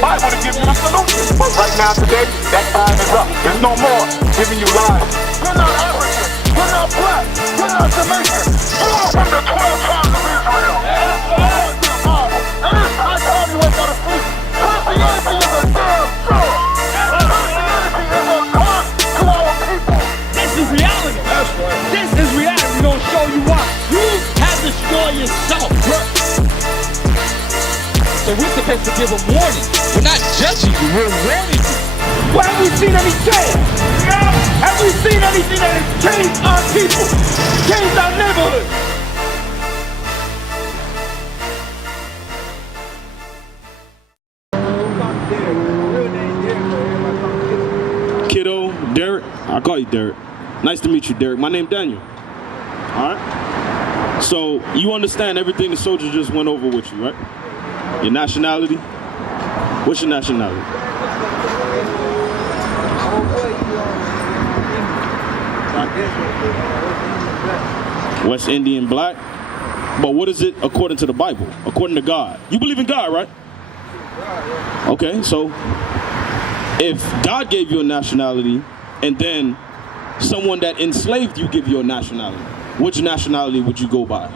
Bible to give you the solution. But right now, today, that time is up. There's no more giving you lies. You're not African. You're not black. You're not Jamaican. You are from the 12 tribes of Israel. And it's high time you wake out of sleep. Christianity is a damn joke. Christianity is a taunt to our people. This is reality. That's right. This is reality. We're going to show you why. You have to destroy yourself. So we're supposed to give a warning. We're not judging you. We're warning you. Well, have we seen any change? Have we seen anything that has changed our people? Changed our neighborhood? Kiddo, Derek. I'll call you Derek. Nice to meet you, Derek. My name's Daniel. All right? So you understand everything the soldier just went over with you, right? Your nationality? What's your nationality? West Indian black? But what is it according to the Bible? According to God? You believe in God, right? Okay, so if God gave you a nationality and then someone that enslaved you give you a nationality, which nationality would you go by?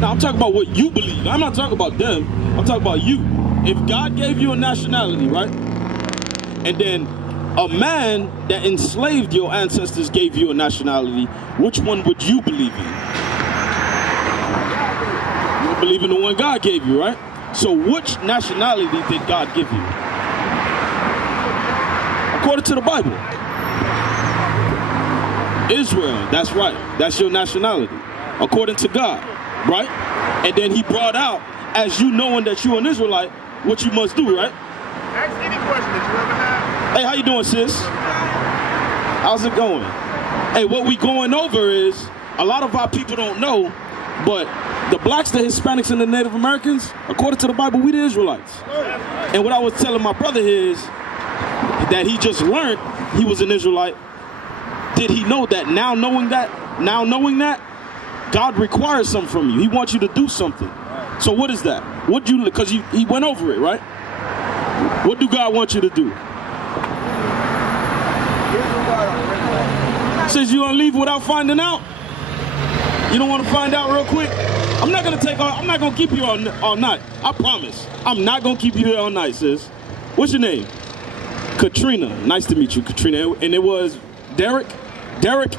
Now I'm talking about what you believe. I'm not talking about them. I'm talking about you. If God gave you a nationality, right? And then a man that enslaved your ancestors gave you a nationality, which one would you believe in? You would believe in the one God gave you, right? So which nationality did God give you? According to the Bible. Israel, that's right. That's your nationality. According to God, right? And then he brought out, as you knowing that you're an Israelite, what you must do, right? Ask any question that you ever have. Hey, how you doing, sis? How's it going? Hey, what we going over is, a lot of our people don't know, but the blacks, the Hispanics, and the Native Americans, according to the Bible, we the Israelites. And what I was telling my brother is that he just learned he was an Israelite. Did he know that now knowing that, God requires something from you. He wants you to do something. So what is that? What you, because he went over it, right? What do God want you to do? Says you gonna leave without finding out? You don't want to find out real quick? I'm not gonna keep you all night. I promise. I'm not gonna keep you here all night, sis. What's your name? Katrina. Nice to meet you, Katrina. And it was Derek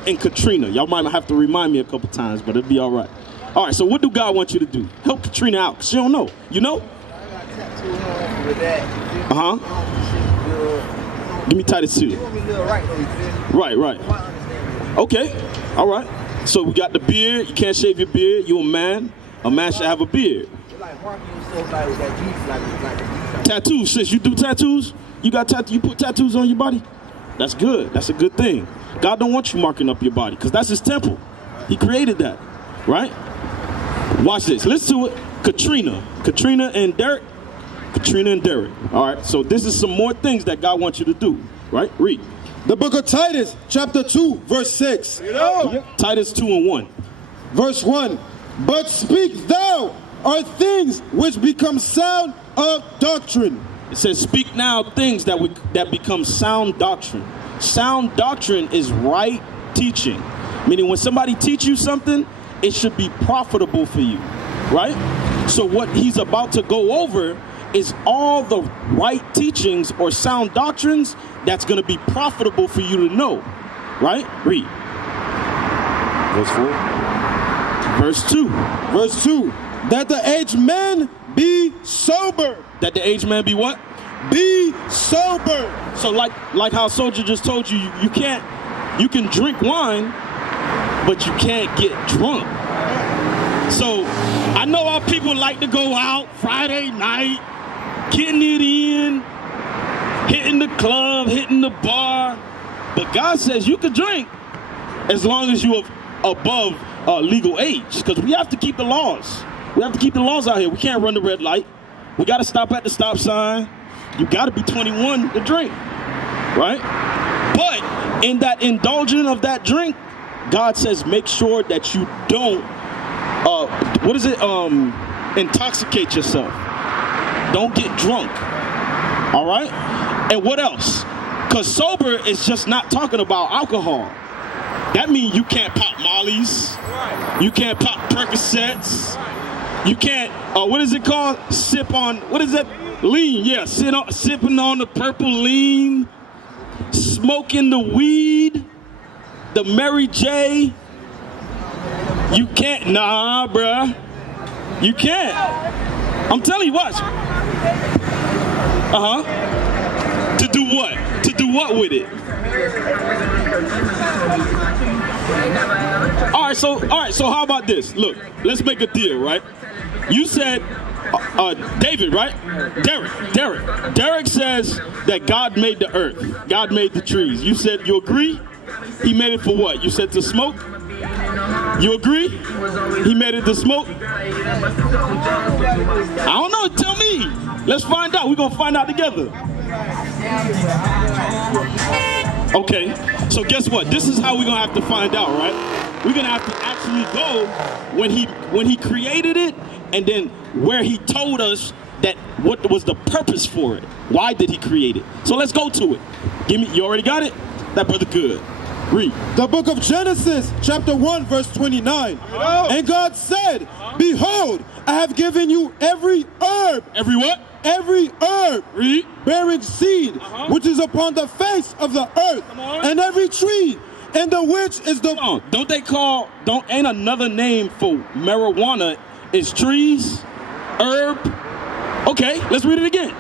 and Katrina. Y'all might have to remind me a couple times, but it'll be all right. All right, so what do God want you to do? Help Katrina out, because she don't know. You know? Uh-huh. Give me Titus 2. Right. Okay, all right. So we got the beard. You can't shave your beard. You're a man. A man should have a beard. Tattoos, sis, you do tattoos? You put tattoos on your body? That's good. That's a good thing. God don't want you marking up your body, because that's his temple. He created that, right? Watch this. Listen to it. Katrina and Derek. Katrina and Derek. All right, so this is some more things that God wants you to do, right? Read. The book of Titus, chapter 2, verse 6. Titus 2:1. Verse 1. But speak thou are things which become sound of doctrine. It says, speak now things that become sound doctrine. Sound doctrine is right teaching. Meaning when somebody teach you something, it should be profitable for you, right? So what he's about to go over is all the right teachings or sound doctrines that's going to be profitable for you to know, right? Read. Verse 4. Verse 2. Verse 2. That the aged man be sober. That the aged man be what? Be sober. So like how Soldier just told you, you can drink wine, but you can't get drunk. So I know our people like to go out Friday night, getting it in, hitting the club, hitting the bar. But God says you can drink as long as you're above legal age, because we have to keep the laws. We have to keep the laws out here. We can't run the red light. We got to stop at the stop sign. You got to be 21 to drink, right? But in that indulging of that drink, God says make sure that you don't, what is it? Intoxicate yourself. Don't get drunk. All right? And what else? Because sober is just not talking about alcohol. That means you can't pop mollies. You can't pop Percocets. You can't, what is it called? Sip on, what is that? Lean, yeah. Sipping on the purple lean. Smoking the weed. The Mary J. You can't, nah, bruh. You can't. I'm telling you, watch. To do what? To do what with it? All right, so how about this? Look, let's make a deal, right? You said, David, right? Derek says that God made the earth. God made the trees. You said you agree? He made it for what? You said to smoke? You agree? He made it to smoke? I don't know. Tell me. Let's find out. We're going to find out together. Okay. So guess what? This is how we're going to have to find out, right? We're going to have to actually go when he created it and then where he told us that what was the purpose for it. Why did he create it? So let's go to it. You already got it? That brother good. Read. The book of Genesis, chapter 1, verse 29. And God said, behold, I have given you every herb. Every what? Every herb. Read. Bearing seed, which is upon the face of the earth. And every tree, and the which is the... Ain't another name for marijuana is trees, herb. Okay, let's read it again.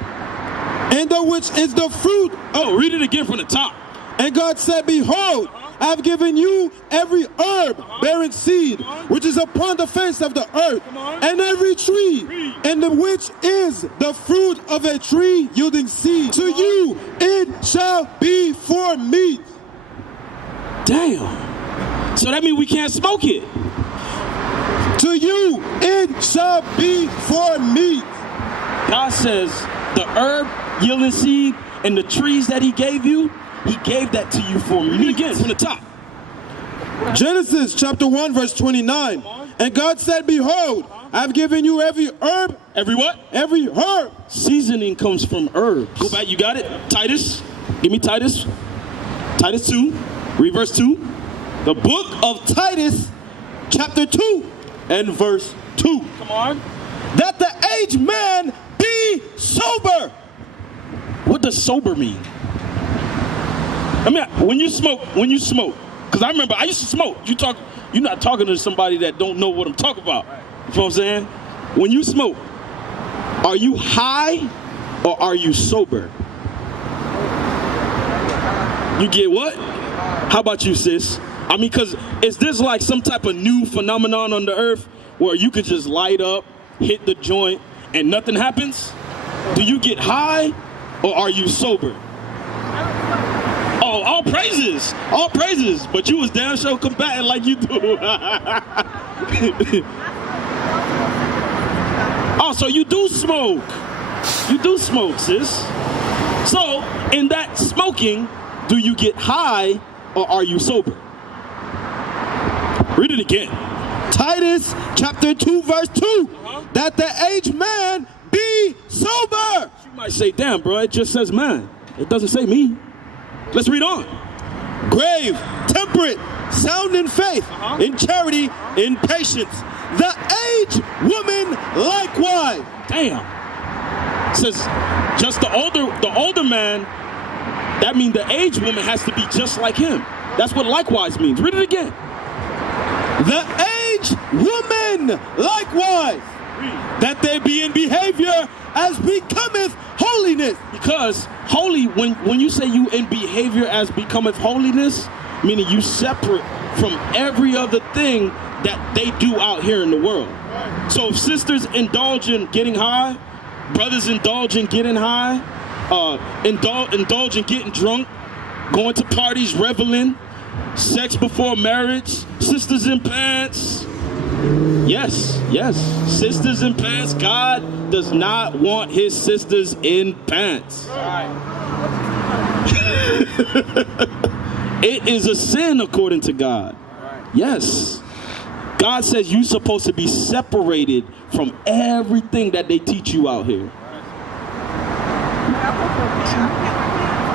And the which is the fruit. Oh, read it again from the top. And God said, behold, I have given you every herb bearing seed, which is upon the face of the earth, and every tree, and the which is the fruit of a tree yielding seed. To you it shall be for meat. Damn. So that means we can't smoke it. To you it shall be for meat. God says the herb yielding seed and the trees that he gave you, he gave that to you for me. Again, from the top. Genesis chapter 1, verse 29. And God said, behold, I have given you every herb. Every what? Every herb. Seasoning comes from herbs. Go back, you got it? Titus. Give me Titus. Titus 2. Read verse 2. The book of Titus, chapter 2, and verse 2. Come on. That the aged man be sober. What does sober mean? I mean, when you smoke, because I remember I used to smoke. You're not talking to somebody that don't know what I'm talking about. You know what I'm saying? When you smoke, are you high or are you sober? You get what? How about you, sis? I mean, because is this like some type of new phenomenon on the earth where you could just light up, hit the joint, and nothing happens? Do you get high or are you sober? Oh, all praises, but you was damn sure combating like you do. Oh, so you do smoke. You do smoke, sis. So, in that smoking, do you get high or are you sober? Read it again. Titus chapter 2, verse 2. That the aged man be sober. You might say, damn, bro, it just says man. It doesn't say me. Let's read on. Grave, temperate, sound in faith, in charity, in patience. The aged woman likewise. Damn. It says just the older man, that means the aged woman has to be just like him. That's what likewise means. Read it again. The aged woman likewise, that they be in behavior as becometh holiness. Because holy, when you say you in behavior as becometh holiness, meaning you separate from every other thing that they do out here in the world. So if sisters indulge in getting high, brothers indulge in getting high, indulge in getting drunk, going to parties, reveling, sex before marriage, sisters in pants. Yes, sisters in pants. God does not want his sisters in pants. It is a sin according to God. Yes. God says you're supposed to be separated from everything that they teach you out here.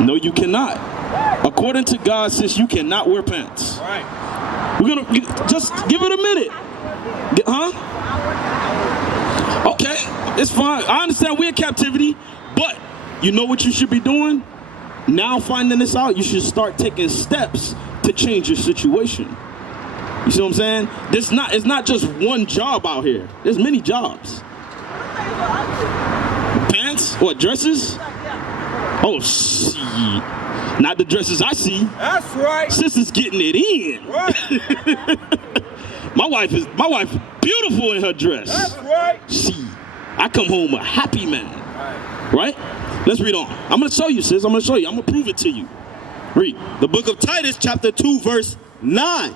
No, you cannot. According to God, sis, you cannot wear pants. We're gonna just give it a minute. Huh? Okay, it's fine. I understand we're in captivity, but you know what you should be doing? Now finding this out, you should start taking steps to change your situation. You see what I'm saying? It's not just one job out here. There's many jobs. Pants? What, dresses? Oh, shit. Not the dresses I see. That's right. Sister's getting it in. Right. My wife beautiful in her dress. That's right. I come home a happy man. Right? Let's read on. I'm going to show you, sis. I'm going to show you. I'm going to prove it to you. Read. The book of Titus, chapter 2, verse 9.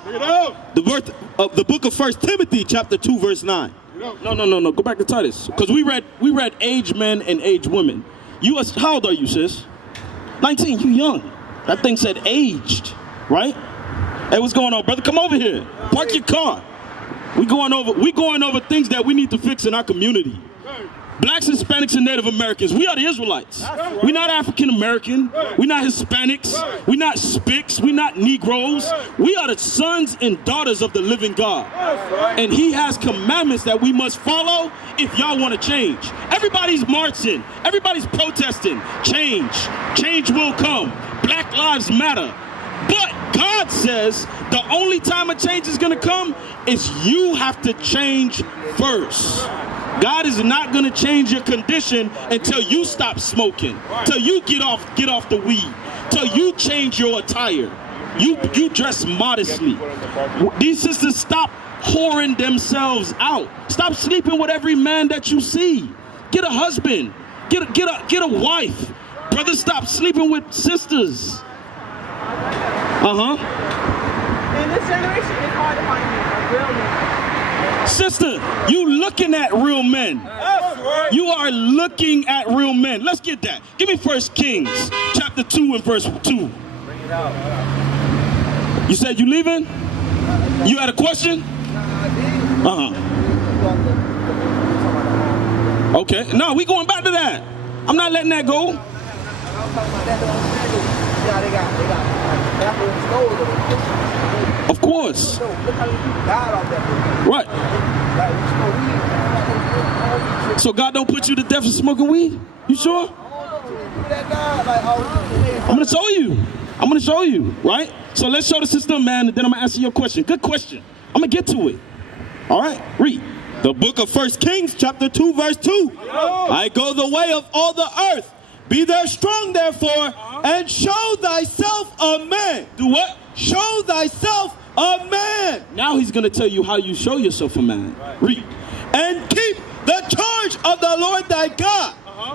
The book of 1 Timothy, chapter 2, verse 9. No. Go back to Titus. Because we read aged men and aged women. How old are you, sis? 19. You young. That thing said aged. Right? Hey, what's going on, brother? Come over here. Park your car. We going over things that we need to fix in our community. Blacks, Hispanics, and Native Americans, we are the Israelites. We're not African American. We're not Hispanics. We're not Spics. We're not Negroes. We are the sons and daughters of the living God. And he has commandments that we must follow if y'all want to change. Everybody's marching. Everybody's protesting. Change will come. Black lives matter. But God says the only time a change is going to come is you have to change first. God is not going to change your condition until you stop smoking, till you get off the weed, till you change your attire. You dress modestly. These sisters stop whoring themselves out. Stop sleeping with every man that you see. Get a husband. Get a wife. Brothers, stop sleeping with sisters. In this generation, it's hard to find a real man. Sister, you looking at real men. That's right. You are looking at real men. Let's get that. Give me 1 Kings, chapter 2 and verse 2. Bring it out. You said you leaving? You had a question? Okay. No, we going back to that. I'm not letting that go. Of course. Right. So God don't put you to death for smoking weed? You sure? I'm going to show you. I'm going to show you, right? So let's show the sister, man, and then I'm going to answer your question. Good question. I'm going to get to it. All right, read. The book of 1 Kings, chapter 2, verse 2. I go the way of all the earth. Be there strong, therefore, and show thyself a man. Do what? Show thyself a man. Now he's going to tell you how you show yourself a man. Read. And keep the charge of the Lord thy God,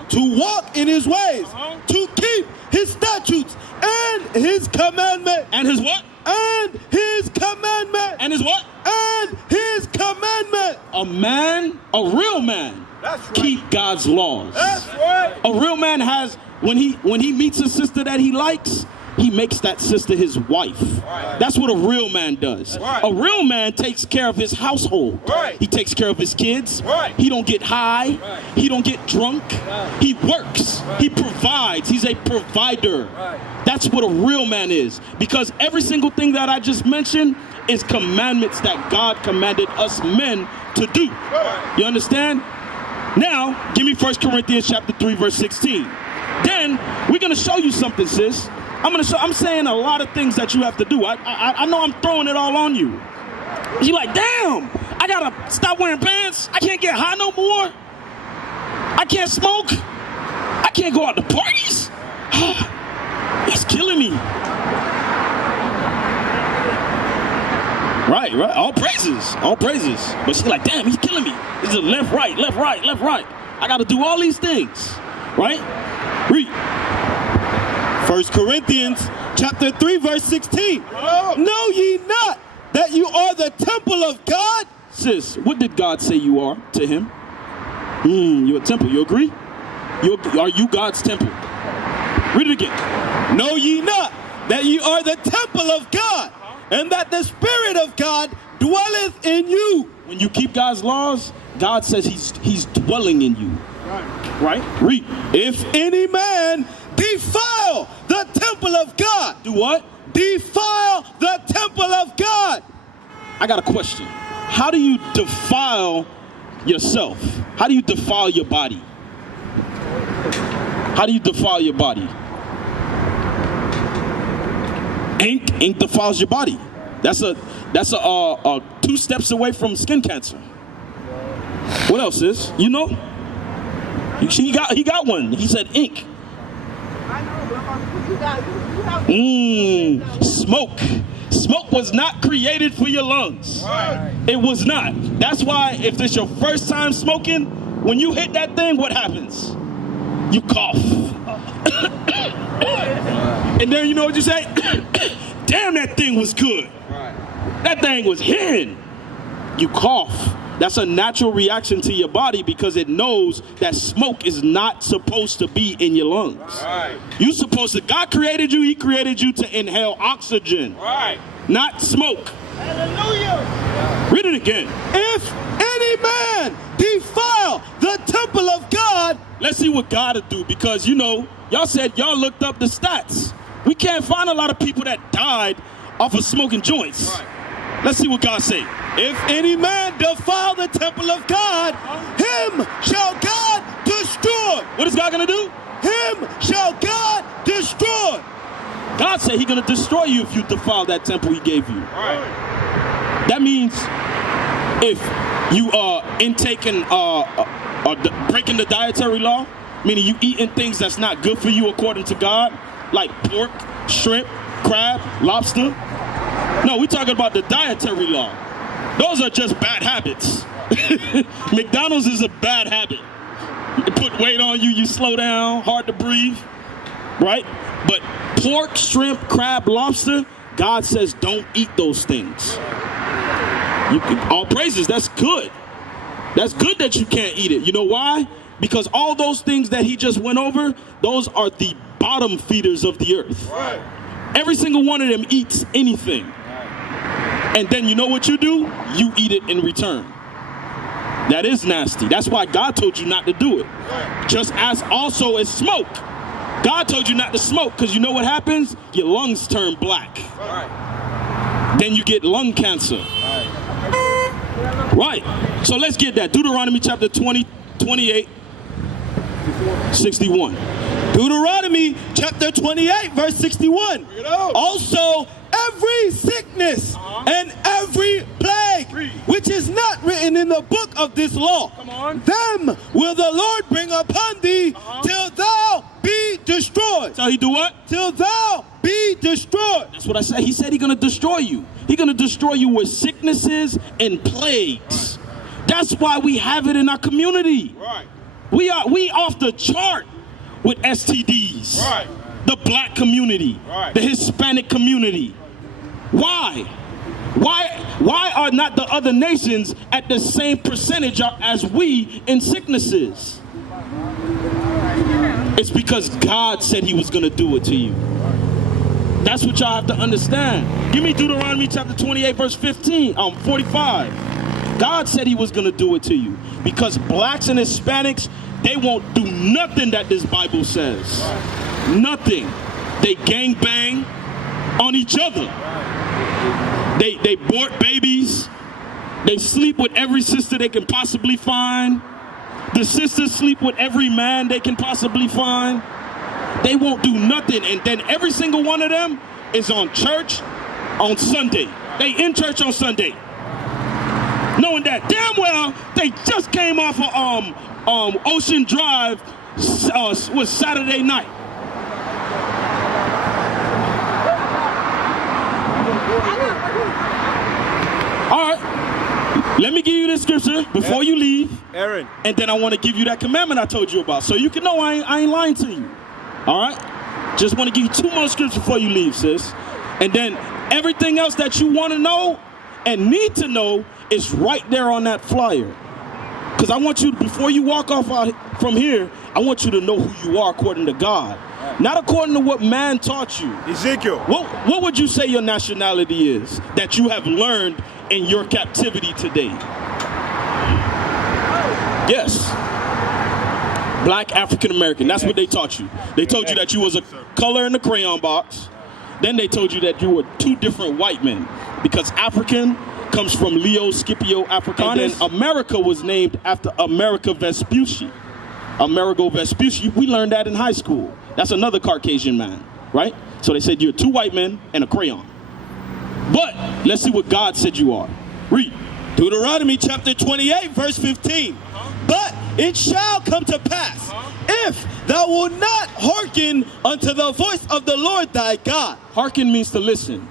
to walk in his ways, to keep his statutes and his commandment. And his what? And his commandment. And his what? And his commandment. A man, a real man, That's right. keep God's laws. That's right. A real man has, when he meets a sister that he likes, he makes that sister his wife. Right. That's what a real man does. Right. A real man takes care of his household. Right. He takes care of his kids. Right. He don't get high. Right. He don't get drunk. Right. He works. He provides. He's a provider. Right. That's what a real man is. Because every single thing that I just mentioned is commandments that God commanded us men to do. Right. You understand? Now, give me 1 Corinthians chapter 3, verse 16. Then we're going to show you something, sis. I'm saying a lot of things that you have to do. I know I'm throwing it all on you. You're like, damn, I got to stop wearing pants. I can't get high no more. I can't smoke. I can't go out to parties. It's killing me. Right. All praises. But she's like, damn, he's killing me. It's just left, right. I got to do all these things. Right? Read. 1 Corinthians chapter 3, verse 16. Know ye not that you are the temple of God? Sis, what did God say you are to him? You're a temple. You agree? Are you God's temple? Read it again. Know ye not that ye are the temple of God, and that the Spirit of God dwelleth in you. When you keep God's laws, God says he's dwelling in you. Right? Read. If any man defile the temple of God. Do what? Defile the temple of God. I got a question. How do you defile yourself? How do you defile your body? How do you defile your body? Ink defiles your body. That's a 2 steps away from skin cancer. What else is? You know? He got one. He said ink. I know, but you got Smoke. Smoke was not created for your lungs. Right. It was not. That's why if it's your first time smoking, when you hit that thing, what happens? You cough. And then you know what you say? Damn, that thing was good. Right. That thing was hitting. You cough. That's a natural reaction to your body because it knows that smoke is not supposed to be in your lungs. Right. You supposed to, God created you, he created you to inhale oxygen, Right. not smoke. Hallelujah. Read it again. If any man defile the temple of God. Let's see what God will do because, you know, y'all said y'all looked up the stats. We can't find a lot of people that died off of smoking joints. Right. Let's see what God say. If any man defile the temple of God, him shall God destroy. What is God gonna do? Him shall God destroy. God said he's gonna destroy you if you defile that temple he gave you. Right. That means if you intaking breaking the dietary law, meaning you eating things that's not good for you according to God, like pork, shrimp, crab, lobster. No, we're talking about the dietary law. Those are just bad habits. McDonald's is a bad habit. It put weight on you, you slow down, hard to breathe, right? But pork, shrimp, crab, lobster, God says don't eat those things. All praises, that's good. That's good that you can't eat it. You know why? Because all those things that he just went over, those are the bottom feeders of the earth. Right. Every single one of them eats anything. And then you know what you do? You eat it in return. That is nasty. That's why God told you not to do it. Just as also as smoke. God told you not to smoke because you know what happens? Your lungs turn black. Right. Then you get lung cancer. Right. So let's get that. Deuteronomy chapter 20, 28, 61. Deuteronomy chapter 28 verse 61. Bring it out. Also every sickness and every plague which is not written in the book of this law, Come on. them will the Lord bring upon thee till thou be destroyed. So he do what? Till thou be destroyed. That's what I said. He said he's going to destroy you. He's going to destroy you with sicknesses and plagues. That's why we have it in our community. Right. We off the chart with STDs. Right. The black community. Right. The Hispanic community. Why? Why are not the other nations at the same percentage as we in sicknesses? It's because God said he was going to do it to you. That's what y'all have to understand. Give me Deuteronomy chapter 28 verse 45. God said he was going to do it to you because blacks and Hispanics, they won't do nothing that this Bible says. Nothing. They gang bang on each other. They abort babies. They sleep with every sister they can possibly find. The sisters sleep with every man they can possibly find. They won't do nothing. And then every single one of them is on church on Sunday. They in church on Sunday. Knowing that damn well they just came off of Ocean Drive was Saturday night. All right, let me give you this scripture before you leave, Aaron. and then I want to give you that commandment I told you about, so you can know I ain't lying to you. All right, just want to give you 2 more scriptures before you leave, sis, and then everything else that you want to know and need to know is right there on that flyer. Because I want you, before you walk off out from here, I want you to know who you are according to God, not according to what man taught you. Ezekiel. What would you say your nationality is that you have learned in your captivity today. Yes. Black African American. That's what they taught you. They told you that you was a color in the crayon box. Then they told you that you were two different white men, because African comes from Leo Scipio Africanus. And America was named after Amerigo Vespucci. Amerigo Vespucci. We learned that in high school. That's another Caucasian man, right? So they said you're two white men and a crayon. But let's see what God said you are. Read. Deuteronomy chapter 28, verse 15. But it shall come to pass, if thou wilt not hearken unto the voice of the Lord thy God. Hearken means to listen.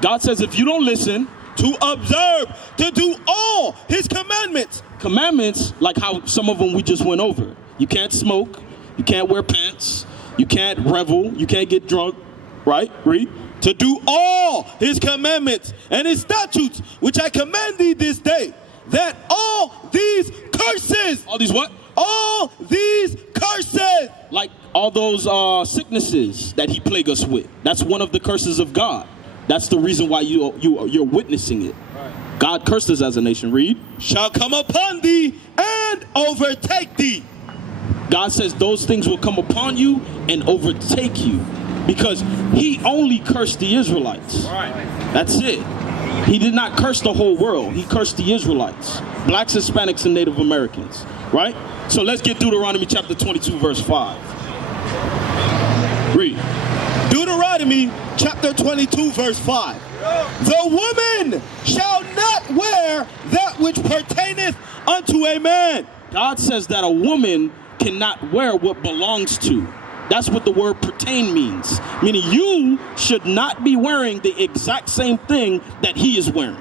God says if you don't listen, to observe, to do all his commandments. Commandments, like how some of them we just went over. You can't smoke, you can't wear pants, you can't revel, you can't get drunk, right? Read. To do all his commandments and his statutes, which I command thee this day, that all these curses. All these what? All these curses. Like all those sicknesses that he plagued us with. That's one of the curses of God. That's the reason why you're witnessing it. Right. God cursed us as a nation. Read. Shall come upon thee and overtake thee. God says those things will come upon you and overtake you, because he only cursed the Israelites. Right. That's it. He did not curse the whole world. He cursed the Israelites. Blacks, Hispanics, and Native Americans. Right? So let's get Deuteronomy chapter 22, verse 5. Read. Deuteronomy chapter 22, verse 5. The woman shall not wear that which pertaineth unto a man. God says that a woman cannot wear what belongs to. That's what the word pertain means. Meaning you should not be wearing the exact same thing that he is wearing.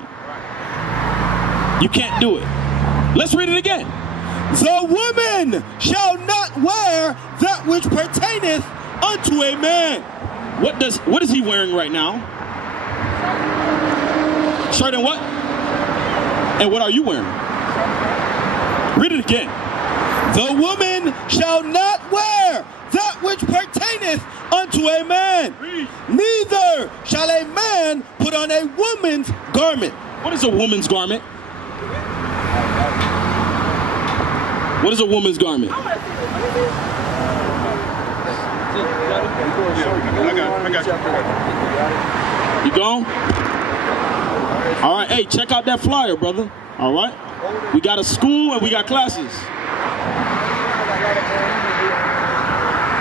You can't do it. Let's read it again. The woman shall not wear that which pertaineth unto a man. What is he wearing right now? Shirt and what? And what are you wearing? Read it again. The woman shall not wear that which pertaineth unto a man. Neither shall a man put on a woman's garment. What is a woman's garment? What is a woman's garment? I got you. You gone? All right, hey, check out that flyer, brother. All right? We got a school and we got classes.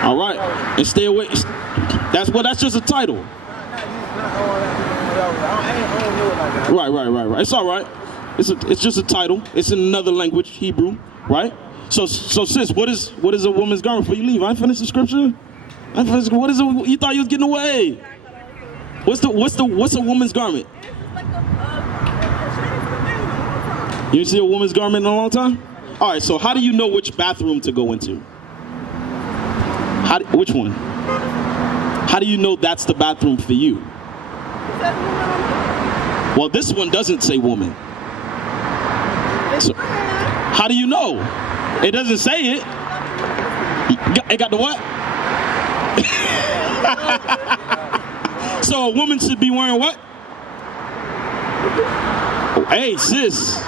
All right, and stay away. That's just a title. Right. It's all right. It's just a title. It's in another language, Hebrew, right? So sis, what is a woman's garment? Before you leave, I finished the scripture. What is it? You thought you was getting away? What's a woman's garment? You didn't see a woman's garment in a long time? All right. So how do you know which bathroom to go into? Which one? How do you know that's the bathroom for you? Well, this one doesn't say woman. So, how do you know? It doesn't say it. It got the what? So a woman should be wearing what? Hey, sis.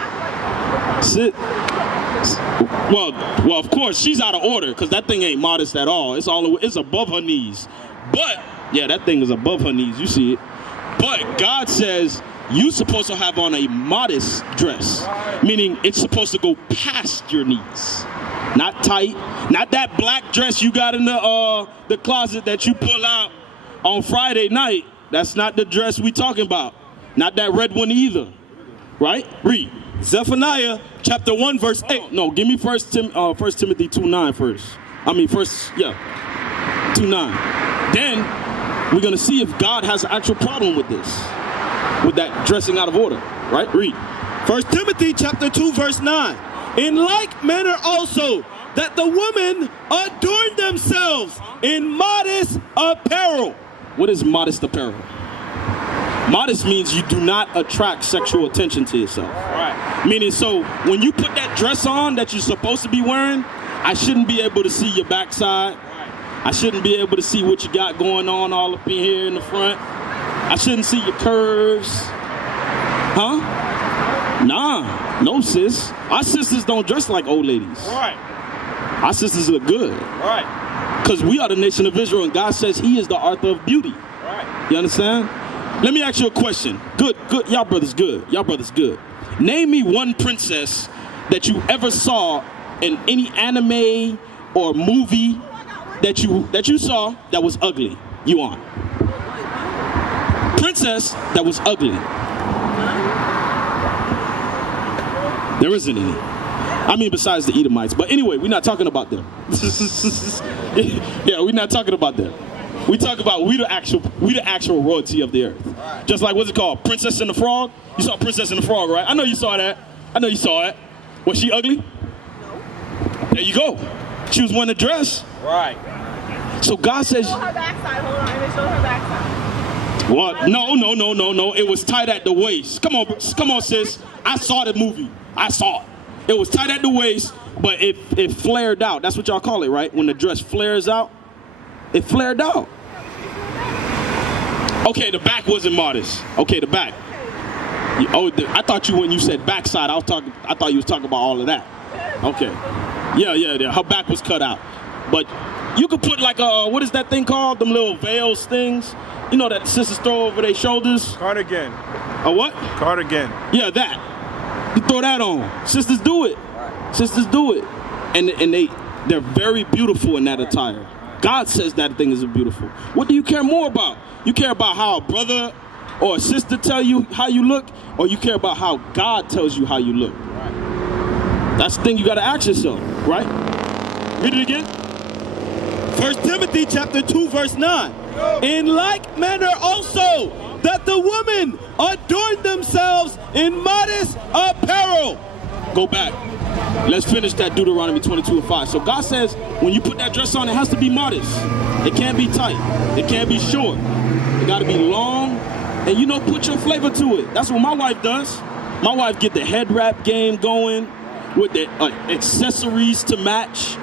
Well, of course, she's out of order, because that thing ain't modest at all. It's above her knees. But, yeah, that thing is above her knees. You see it. But God says you're supposed to have on a modest dress, meaning it's supposed to go past your knees. Not tight. Not that black dress you got in the closet that you pull out on Friday night. That's not the dress we talking about. Not that red one either. Right? Read. Zephaniah chapter 1 verse 8. No, give me 1 Timothy 2:9 first. 2:9. Then we're going to see if God has an actual problem with this, with that dressing out of order. Right? Read. 1 Timothy chapter 2 verse 9. In like manner also, that the women adorn themselves in modest apparel. What is modest apparel? Modest means you do not attract sexual attention to yourself. Right. Meaning, so when you put that dress on that you're supposed to be wearing, I shouldn't be able to see your backside. I shouldn't be able to see what you got going on all up in here in the front. I shouldn't see your curves. Huh? Nah, no sis. Our sisters don't dress like old ladies. Right. Our sisters look good. Right. Because we are the nation of Israel, and God says he is the author of beauty. Right. You understand? Let me ask you a question. Good. Y'all brothers good. Name me one princess that you ever saw in any anime or movie that you saw that was ugly. You on. Princess that was ugly. There isn't any. I mean, besides the Edomites. But anyway, we're not talking about them. Yeah, we're not talking about them. We talk about we the actual royalty of the earth. Right. Just like, what's it called? Princess and the Frog? You saw Princess and the Frog, right? I know you saw that. Was she ugly? No. There you go. She was wearing a dress. Right. So God says. Show her backside. Hold on. Let me show her backside. What? No. It was tight at the waist. Come on, sis. I saw the movie. I saw it. It was tight at the waist, but it flared out. That's what y'all call it, right? When the dress flares out. It flared out. Okay, the back wasn't modest. Okay, the back. I thought when you said backside, I thought you was talking about all of that. Okay. Yeah. Her back was cut out. But you could put like what is that thing called? Them little veils things. You know that sisters throw over their shoulders? Cardigan. A what? Cardigan. Yeah, that. You throw that on. Sisters do it. Sisters do it. And they're very beautiful in that attire. God says that thing is beautiful. What do you care more about? You care about how a brother or a sister tell you how you look, or you care about how God tells you how you look? Right. That's the thing you got to ask yourself, right? Read it again. 1 Timothy chapter 2, verse 9. In like manner also, that the women adorn themselves in modest apparel. Go back. Let's finish that Deuteronomy 22:5. So God says, when you put that dress on, it has to be modest. It can't be tight. It can't be short. It got to be long. And put your flavor to it. That's what my wife does. My wife get the head wrap game going with the accessories to match,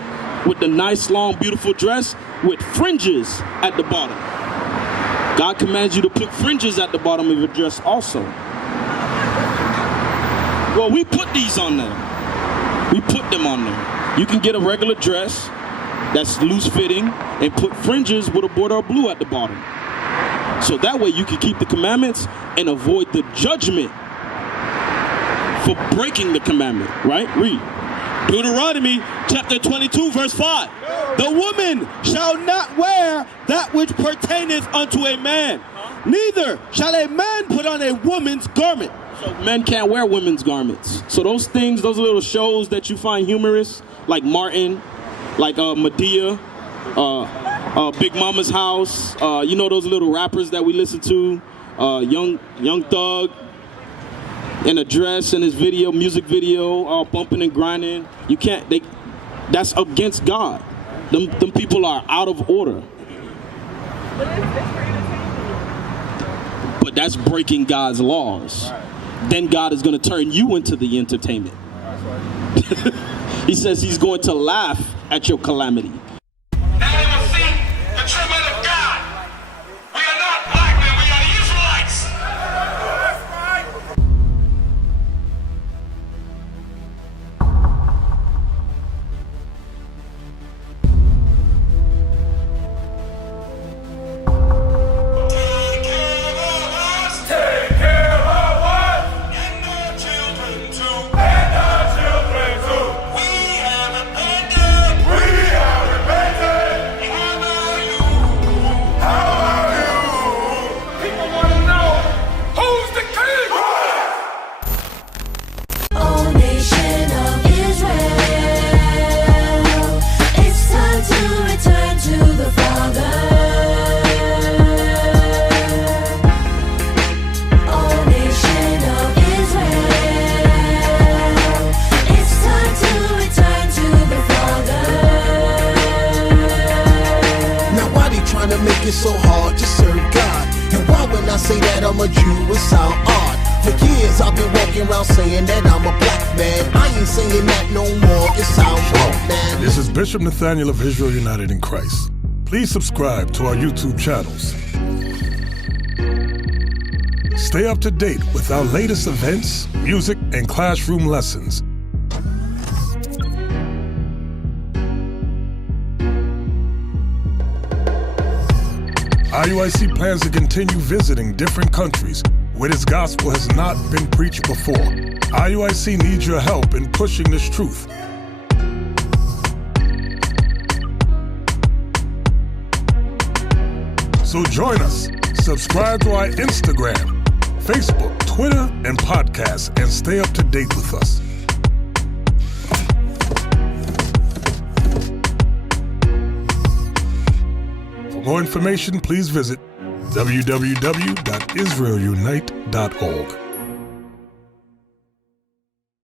with the nice, long, beautiful dress with fringes at the bottom. God commands you to put fringes at the bottom of your dress also. Well, we put these on there. We put them on there. You can get a regular dress that's loose fitting and put fringes with a border of blue at the bottom. So that way you can keep the commandments and avoid the judgment for breaking the commandment, right? Read. Deuteronomy chapter 22, verse 5. The woman shall not wear that which pertaineth unto a man, neither shall a man put on a woman's garment. So men can't wear women's garments. So those things, those little shows that you find humorous, like Martin, like Medea, Big Mama's House, those little rappers that we listen to, Young Thug, in a dress in his music video, bumping and grinding. You can't, that's against God. Them people are out of order. But that's breaking God's laws. Then God is going to turn you into the entertainment. He says he's going to laugh at your calamity. Now they will see the true men of God. We are not black men, we are the Israelites. That's right. Take care of us. Take care of us. And our children too. And our children too. We have abandoned. We have abandoned. How are you? How are you? People want to know who's the king. O nation of Israel, it's time to return to the Father. O nation of Israel, it's time to return to the Father. Now why they trying to make it so hard to serve God? And why when I say that I'm a Jew it sound odd? For years I've been walking around saying that I'm a black man. I ain't saying that no more, it sounds wrong, man. This is Bishop Nathaniel of Israel United in Christ. Please subscribe to our YouTube channels. Stay up to date with our latest events, music, and classroom lessons. IUIC plans to continue visiting different countries where this gospel has not been preached before. IUIC needs your help in pushing this truth. So join us. Subscribe to our Instagram, Facebook, Twitter, and podcasts, and stay up to date with us. For more information, please visit www.israelunite.org.